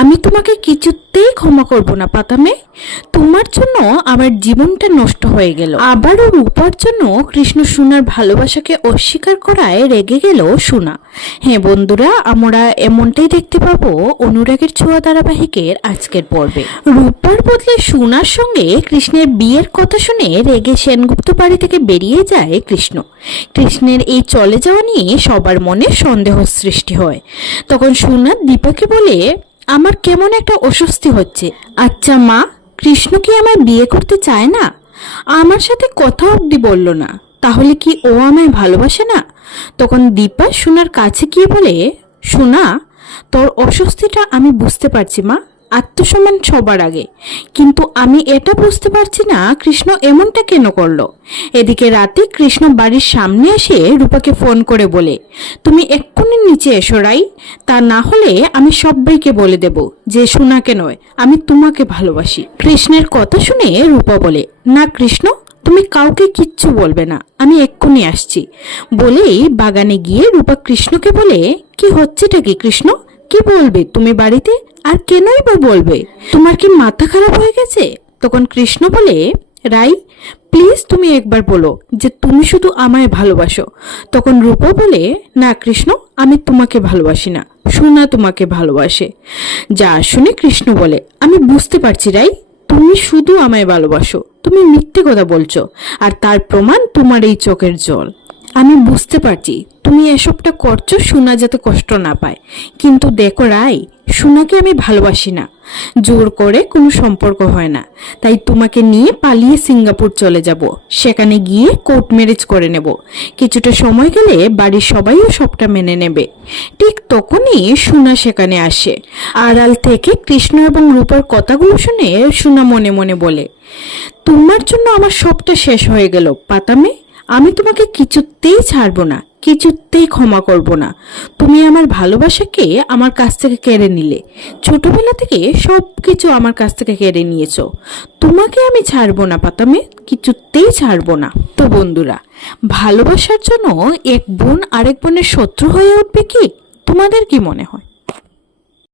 আমি তোমাকে কিছুতেই ক্ষমা করব না পাতামে। তোমার জন্য আমার জীবনটা নষ্ট হয়ে গেল। আবারও রূপার জন্য কৃষ্ণ সোনার ভালোবাসাকে অস্বীকার করায় রেগে গেল সোনা। হ্যাঁ বন্ধুরা, আমরা এমনটাই দেখতে পাবো অনুরাগের ছোঁয়া ধারাবাহিকের আজকের পর্বে। রূপার বদলে সোনার সঙ্গে কৃষ্ণের বিয়ের কথা শুনে রেগে সেনগুপ্ত বাড়ি থেকে বেরিয়ে যায় কৃষ্ণ। কৃষ্ণের এই চলে যাওয়া নিয়ে সবার মনে সন্দেহ সৃষ্টি হয়। তখন সোনা দীপাকে বলে, আমার কেমন একটা অস্বস্তি হচ্ছে। আচ্ছা মা, কৃষ্ণ কি আমায় বিয়ে করতে চায় না? আমার সাথে কথা অবধি বলল না, তাহলে কি ও আমায় ভালোবাসে না? তখন দীপা সোনার কাছে গিয়ে বলে, সোনা, তোর অস্বস্তিটা আমি বুঝতে পারছি মা, আত্মসম্মান সবার আগে, কিন্তু আমি এটা বুঝতে পারছি না কৃষ্ণ এমনটা কেন করলো। এদিকে রাতে কৃষ্ণ বাড়ির সামনে এসে রূপাকে ফোন করে বলে, তুমি এক্ষুনি নিচে এসো রাই, তা না হলে আমি সবাইকে বলে দেব যে সোনাকে নয়, আমি তোমাকে ভালোবাসি। কৃষ্ণের কথা শুনে রূপা বলে, না কৃষ্ণ, তুমি কাউকে কিচ্ছু বলবে না, আমি এক্ষুনি আসছি। বলেই বাগানে গিয়ে রূপা কৃষ্ণকে বলে, কি হচ্ছেটা কি কৃষ্ণ, কি বলবে তুমি বাড়িতে? আর কেনই বা বলবে? তোমার কি মাথা খারাপ হয়ে গেছে? তখন কৃষ্ণ বলে, রাই প্লিজ তুমি একবার বলো যে তুমি শুধু আমায় ভালোবাসো। তখন রূপা বলে, না কৃষ্ণ, আমি তোমাকে ভালোবাসি না, সোনা তোমাকে ভালোবাসে। যা শুনে কৃষ্ণ বলে, আমি বুঝতে পারছি রাই, তুমি শুধু আমায় ভালোবাসো, তুমি মিথ্যে কথা বলছো, আর তার প্রমাণ তোমার এই চোখের জল। আমি বুঝতে পারছি তুমি এসবটা করছো সোনা যাতে কষ্ট না পায়, কিন্তু দেখো রাই, সোনাকে আমি ভালোবাসি না, জোর করে কোনো সম্পর্ক হয় না। তাই তোমাকে নিয়ে পালিয়ে সিঙ্গাপুর চলে যাব, সেখানে গিয়ে কোর্ট ম্যারেজ করে নেব। কিছুটা সময় গেলে বাড়ির সবাইও সবটা মেনে নেবে। ঠিক তখনই সোনা সেখানে আসে। আড়াল থেকে কৃষ্ণ এবং রূপার কথাগুলো শুনে সোনা মনে মনে বলে, তোমার জন্য আমার সবটা শেষ হয়ে গেল পাতামে। আমি তোমাকে কিছুতেই ছাড়বো না, কিছুতেই ক্ষমা করব না। তুমি আমার ভালোবাসাকে আমার কাছ থেকে কেড়ে নিলে, ছোটবেলা থেকে সবকিছু আমার কাছ থেকে কেড়ে নিয়েছো। তোমাকে আমি ছাড়বো না পাতামে, কিছুতেই ছাড়বো না। তো বন্ধুরা, ভালোবাসার জন্য এক বোন আরেক বোনের শত্রু হয়ে উঠবে কি? তোমাদের কি মনে হয়?